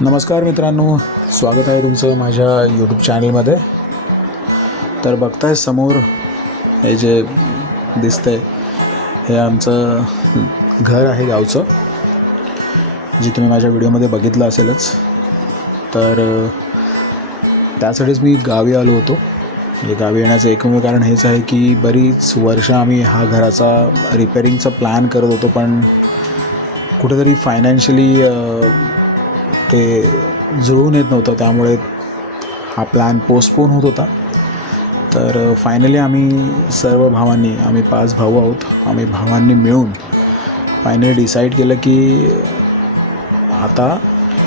नमस्कार मित्रांनो, स्वागत आहे तुमचं माझ्या यूट्यूब चॅनलमध्ये. तर बघताय समोर हे जे दिसतंय हे आमचं घर आहे गावचं, जे तुम्ही माझ्या व्हिडिओमध्ये बघितलं असेलच. तर त्यासाठीच मी गावी आलो होतो. म्हणजे गावी येण्याचं एकमेव कारण हेच आहे की बरीच वर्ष आम्ही हा घराचा रिपेअरिंगचा प्लॅन करत होतो, पण कुठेतरी फायनान्शियली ते जुळून येत नव्हतं. त्यामुळे हा प्लॅन पोस्टपोन होत होता. तर फायनली आम्ही सर्व भावांनी, आम्ही 5 भाऊ आहोत, आम्ही भावांनी मिळून फायनली डिसाईड केलं की आता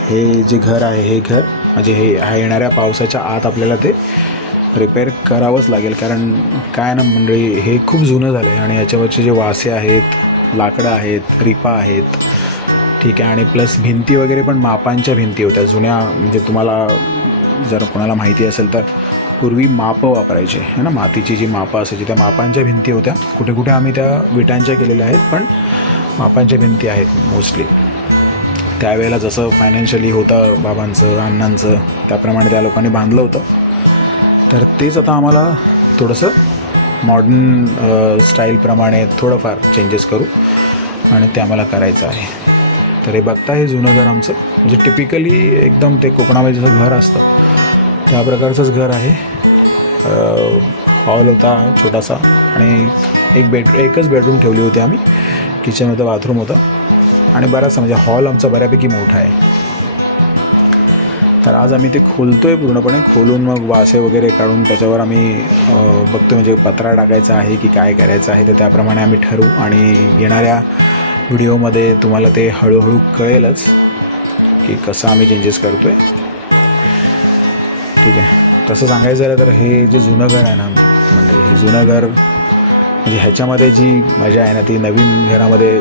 हे जे घर आहे हे घर म्हणजे हे येणाऱ्या पावसाच्या आत आपल्याला ते रिपेअर करावंच लागेल. कारण काय ना मंडळी, हे खूप जुनं झालं आहे आणि याच्यावरचे जे वासे आहेत, लाकडं आहेत, रिपा आहेत, ठीक आहे. आणि प्लस भिंती वगैरे पण मापांच्या भिंती होत्या जुन्या. म्हणजे तुम्हाला जर कोणाला माहिती असेल तर पूर्वी मापं वापरायचे आहे ना, मातीची जी मापं असायची त्या मापांच्या भिंती होत्या. कुठे कुठे आम्ही त्या विटांच्या केलेल्या आहेत, पण मापांच्या भिंती आहेत मोस्टली. त्यावेळेला जसं फायनान्शियली होतं बाबांचं, अण्णांचं, त्याप्रमाणे त्या लोकांनी बांधलं होतं. तर तेच आता आम्हाला थोडंसं मॉडर्न स्टाईलप्रमाणे थोडंफार चेंजेस करू आणि ते आम्हाला करायचं आहे. तर हे बघता, हे जुनं घर आमचं म्हणजे टिपिकली एकदम ते कोकणामध्ये जसं घर असतं त्या प्रकारचंच घर आहे. हॉल होता छोटासा आणि एकच बेडरूम ठेवली होती आम्ही. किचन होतं, बाथरूम होतं आणि बराचसा म्हणजे हॉल आमचा बऱ्यापैकी मोठा आहे. तर आज आम्ही ते खोलतो आहे पूर्णपणे. खोलून मग वासे वगैरे काढून त्याच्यावर आम्ही बघतो म्हणजे पत्रा टाकायचा आहे की काय करायचं आहे, तर त्याप्रमाणे आम्ही ठरवू. आणि येणाऱ्या व्हिडिओमध्ये तुम्हाला ते हळूहळू कळेलच की कसं आम्ही चेंजेस करतो आहे, ठीक आहे. तसं सांगायचं झालं तर हे जे जुनं घर आहे ना, म्हणजे हे जुनं घर म्हणजे ह्याच्यामध्ये जी मजा आहे ना ती नवीन घरामध्ये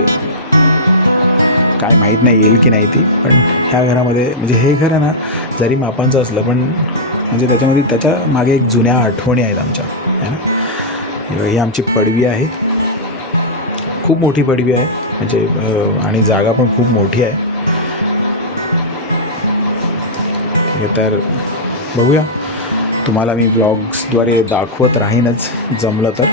काय माहीत नाही येईल की नाही ती. पण ह्या घरामध्ये म्हणजे हे घर आहे ना, जरी मापांचं असलं पण म्हणजे त्याच्यामध्ये त्याच्या मागे एक जुन्या आठवणी आहेत आमच्या, आहे ना. ही आमची पडवी आहे, खूप मोठी पडवी आहे म्हणजे, आणि जागा पण खूप मोठी आहे, ठीक आहे. तर बघूया, तुम्हाला मी ब्लॉग्सद्वारे दाखवत राहीनच जमलं तर,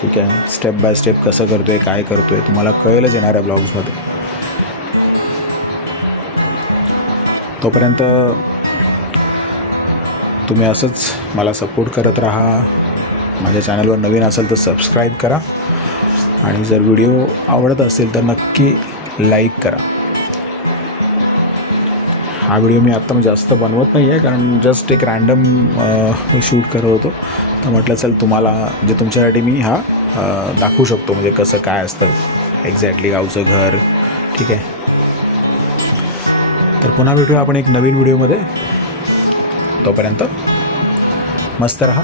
ठीक आहे. स्टेप बाय स्टेप कसं करतो आहे, काय करतो आहे तुम्हाला कळेलच येणाऱ्या ब्लॉग्समध्ये. तोपर्यंत तुम्ही असंच मला सपोर्ट करत राहा. माझ्या चॅनलवर नवीन असेल तर सबस्क्राईब करा आणि जर व्हिडिओ आवडत असेल तर नक्की लाईक करा. हा व्हिडिओ मी आत्ता जास्त बनवत नाही आहे, कारण जस्ट एक रँडम शूट करत होतो. तर म्हटलं चल तुम्हाला म्हणजे तुमच्यासाठी मी हा दाखवू शकतो म्हणजे कसं काय असतं एक्झॅक्टली गावचं घर, ठीक आहे. तर पुन्हा भेटूया आपण एक नवीन व्हिडिओमध्ये. तोपर्यंत मस्त रहा.